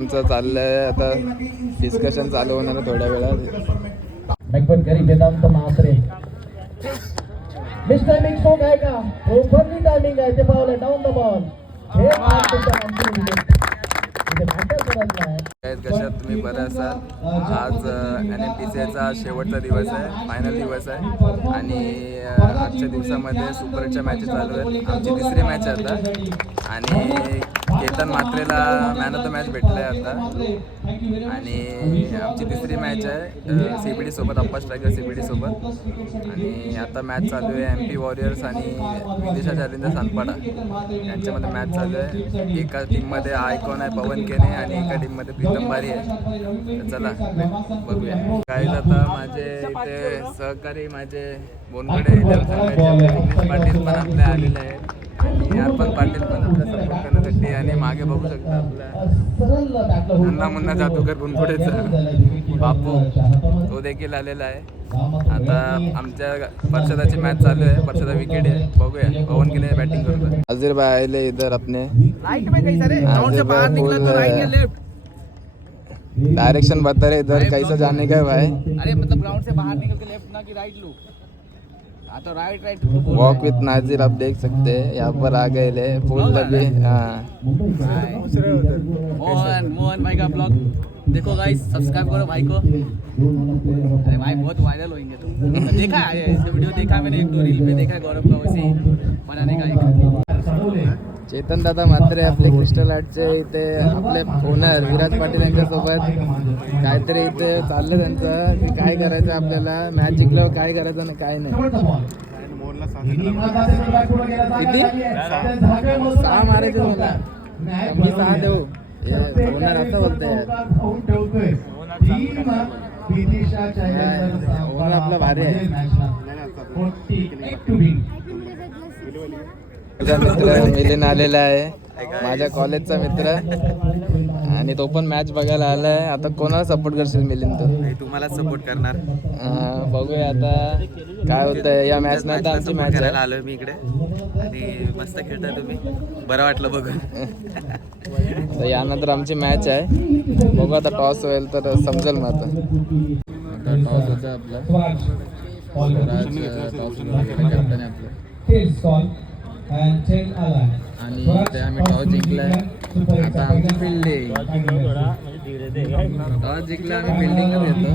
आमचं चाललंय आता डिस्कशन चालू होणार थोड्या वेळात. वेदांत महात्रे मिस्टर मिक्स हो गए का ओपनली टाइमिंग आहे ते पावले डाऊन द बॉल हे कशात तुम्ही बरं असाल. आज NMPCAचा शेवटचा दिवस आहे, फायनल दिवस आहे आणि आजच्या दिवसामध्ये सुपरच्या मॅचेस चालू आहेत. आमची तिसरी मॅच आहे आता आणि केतन म्हात्रेला मॅन ऑफ द मॅच भेटलं आहे आता आणि आमची तिसरी मॅच आहे CBD सोबत, अप्पा स्ट्रायकर CBD सोबत. आणि आता मॅच चालू आहे MP वॉरियर्स आणि विदिशा जालिंदर सानपाडा यांच्यामध्ये मॅच चालू आहे. एका टीममध्ये आयकॉन आहे पवन केने आणि एका टीममध्ये प्रीतम बारी आहे. चला बघूया. काही आता माझे इथे सहकारी माझे बोनकडे संघाचे पाटील पण आपल्या आलेले आहेत आणि अर्पण पाटील पण आपल्या सपोर्ट करण्यासाठी. आणि मागे बघू शकता आपला मुन्ना मुन्ना जादूगर बुनकुडेचा बापू, तो देखील आलेला आहे. आता आमच्या परशदाची मॅच चालू है, परशदा विकेट है, बघूया पवन के लिए बैटिंग करता है. अजीर भाई आए इधर अपने राइट में कहीं सारे ग्राउंड से बाहर निकला तो राइट या लेफ्ट डायरेक्शन बता रहे इधर कैसा जाने का है भाई. अरे मतलब ग्राउंड से बाहर निकल के लेफ्ट ना कि राइट लो. हाँ तो राइट वॉक विथ नाजिर आप देख सकते हैं यहाँ पर आ गए ले फुल अभी. मोहन भाई का ब्लॉग देखो गाइस, सब्सक्राइब करो भाई को. अरे भाई बहुत वायरल होंगे तुम. देखा है इसका वीडियो, देखा मैंने एक दो रील पे देखा है गौरव का वैसे बनाने का एक. चेतन दादा म्हात्रे आपले क्रिस्टल आर्टचे इथे आपले ओनर विराज पाटील यांच्यासोबत काहीतरी इथे चाललं त्यांचं की काय करायचं आपल्याला, मॅच जिंकल्यावर काय करायचं ना काय नाही. किती 6 मारायचे मला, मी 6 देऊ. ओनर असं बोलतंय ओनर आपला भारी आहे. माझा मित्र मिलिंद आलेला आहे, माझ्या कॉलेजचा मित्र आणि तो पण मॅच बघायला आलाय. आता कोणाला सपोर्ट करशील मिलिंद? तो तुम्हाला सपोर्ट करणार. बघूया आता काय होतंय या मॅच नंतर. आमची मॅच करायला आलोय मी इकडे आणि मस्त खेळताय तुम्ही, बरं वाटलं बघून. तर यानंतर आमची मॅच आहे, बघू आता टॉस होईल तर समजेल. मग आता टॉस होतं आपला, कॅप्टन आपलं आणि ते आम्ही टॉस जिंकलाय. आता आमची फिल्डिंग, टॉस जिंकला आम्ही फिल्डिंगला येतो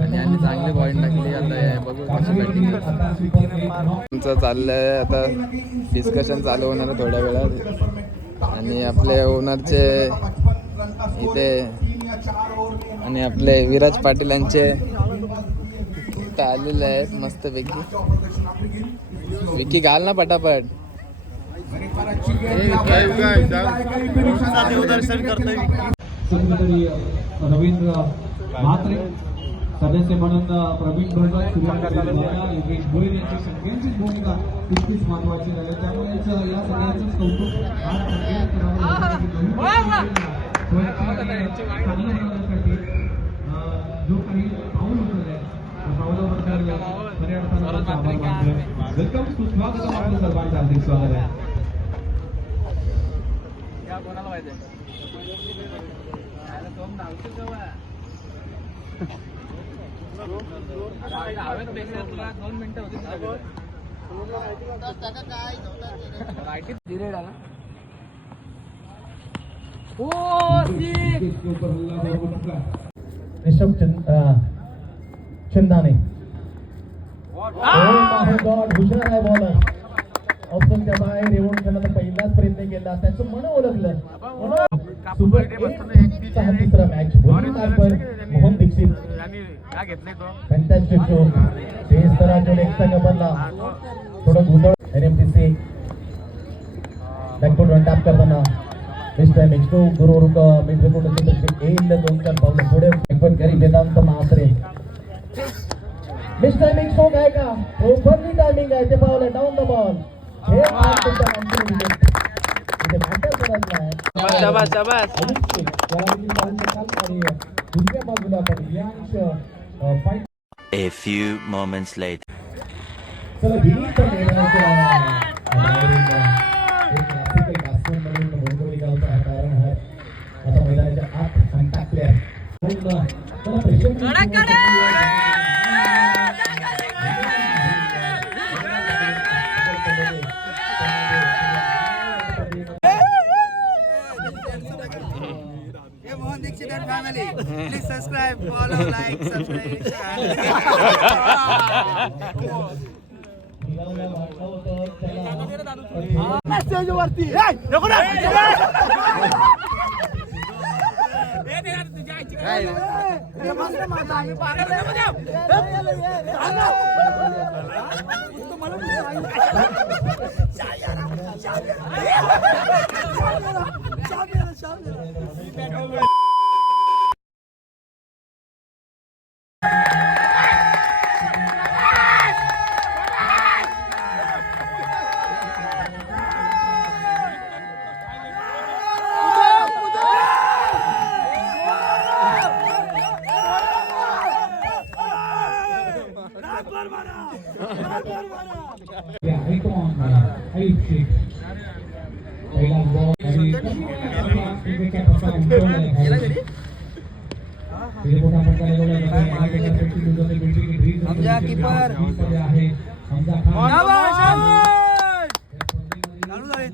आणि आम्ही चांगली पॉईंट टाकली. आता बघू कशी बॅटिंग. आमचं चाललंय आता डिस्कशन चालू होणार थोड्या वेळात आणि आपले ओनरचे इथे आणि आपले विराज पाटील यांचे इथं आलेले आहेत मस्तपैकी. विकी घाल ना पटापट. देवदर्शन करतोय रवींद्र म्हात्रे सदस्य म्हणून प्रवीण भोईर, योगेश भोईर यांची सगळ्यांचीच भूमिका तितकीच महत्वाची आहे. त्यामुळेच या सगळ्यांचंच कौतुक जो काही पाऊल उचललंय पावलाबद्दल खऱ्या अर्थानं वेलकम, सुस्वागत आपलं सर्वांचं हार्दिक स्वागत आहे. कोणाला माहिती ऋषभ चंदाने हुशार आहे बॉलर. ऑप्शन त्या बाहेर येऊन त्याला पहिलाच प्रयत्न केला, त्याचं मन ओळखलं. सुपर 8 तिसरा match Mohan Dixit fantastic show. तेच तर लेगचा गबरला थोडं गुंडळ. NMPCA बॅकफुट वन टॅप करताना मिस्टर मिक्सो गुरुरुक मिडविकेट येईल 2-4 पावलं पुढे. बॅकफुट गरी वेदांत महात्रे मिस्टर मिक्स हो गए का ओपनली टाइमिंग आहे ते पावले डाऊन द बॉल. हे शाबास शाबास. दुसऱ्या बाजूला पण यांश fight. A few moments later. चला विनीत मैदानाच्या बाहेरून एक क्लासिकल बॅट्समन म्हणून मुंबई गावचा हा कारण आहे. आता मैदानाच्या आत अंता प्लेअर चला प्रेक्षक Mohan Dikshit and family, please subscribe, follow, like, subscribe.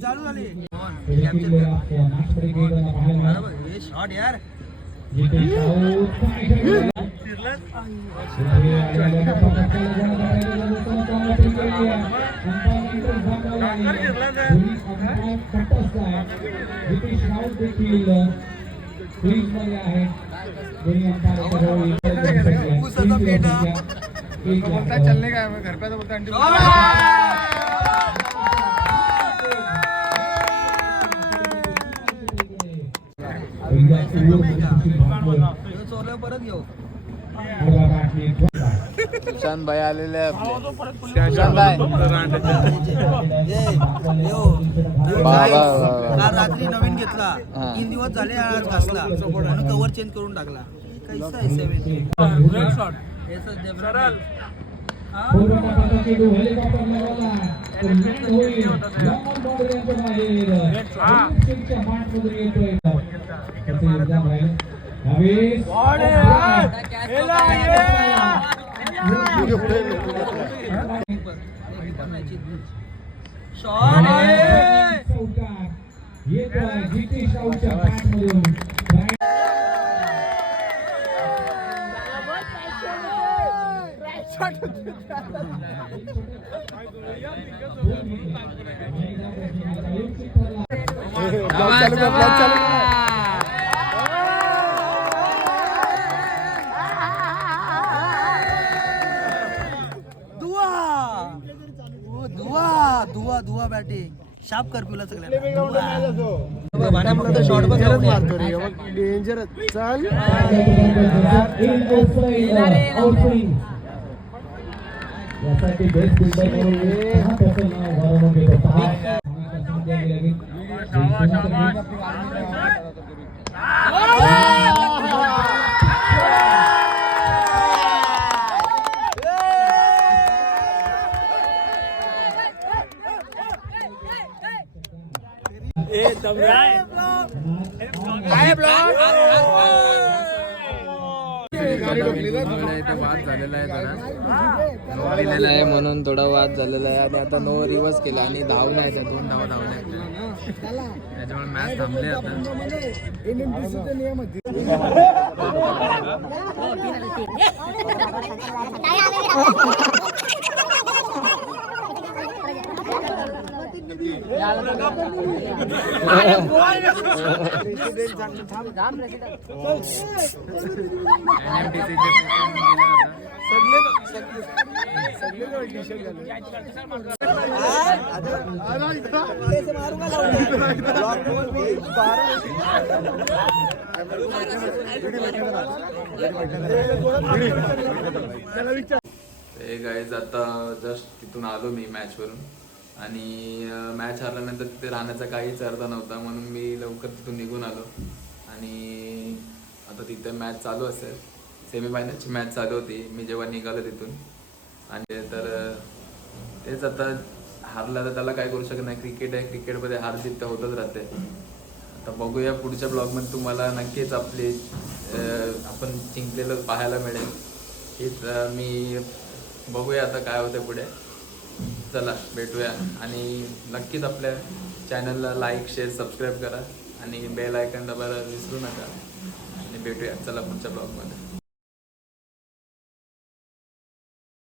चालू झाली शॉट यार. चलने का है घर पे तो बोलता परत घेऊ. शान भाई आलेले आपले शान भाई काल रात्री नवीन घेतला 3 दिवस झाले आज घासला म्हणून कव्हर चेंज करून टाकला. कैसा आहे 7 शॉट सरळ दुआ बॅटिंग शार्प कर्फ्यूला सगळ्यांना शॉट बघ डेंजर चल यासाठी बेस्ट फिल्डर म्हणून त्याचं नाव वारंवार घेतो. वाद झालेला आहे जरा नो दिलेला आहे म्हणून थोडा वाद झालेला आहे आणि आता नो रिव्हर्स केला आणि धावले आहे 2 धावा धावल्या त्याच्यामुळे मॅच थांबले आता. गाईज आता जस्ट तिथून आलो मी मॅचवरून आणि मॅच हरल्यानंतर तिथे राहण्याचा काहीच अर्थ नव्हता म्हणून मी लवकर तिथून निघून आलो आणि आता तिथे मॅच चालू असेल सेमीफायनलची मॅच चालू होती मी जेव्हा निघालो तिथून. आणि तर तेच आता हारला तर त्याला काय करू शकत नाही, क्रिकेट आहे, क्रिकेटमध्ये हार जीत तर होतच राहते. आता बघूया पुढच्या ब्लॉगमध्ये तुम्हाला नक्कीच आपली आपण जिंकलेलं पाहायला मिळेल. हेच मी बघूया आता काय होतं पुढे. चला भेटूया आणि नक्कीच आपल्या चॅनलला लाईक शेअर सबस्क्राईब करा आणि बेल आयकॉन दाबायला विसरू नका. आणि भेटूया चला पुढच्या ब्लॉगमध्ये.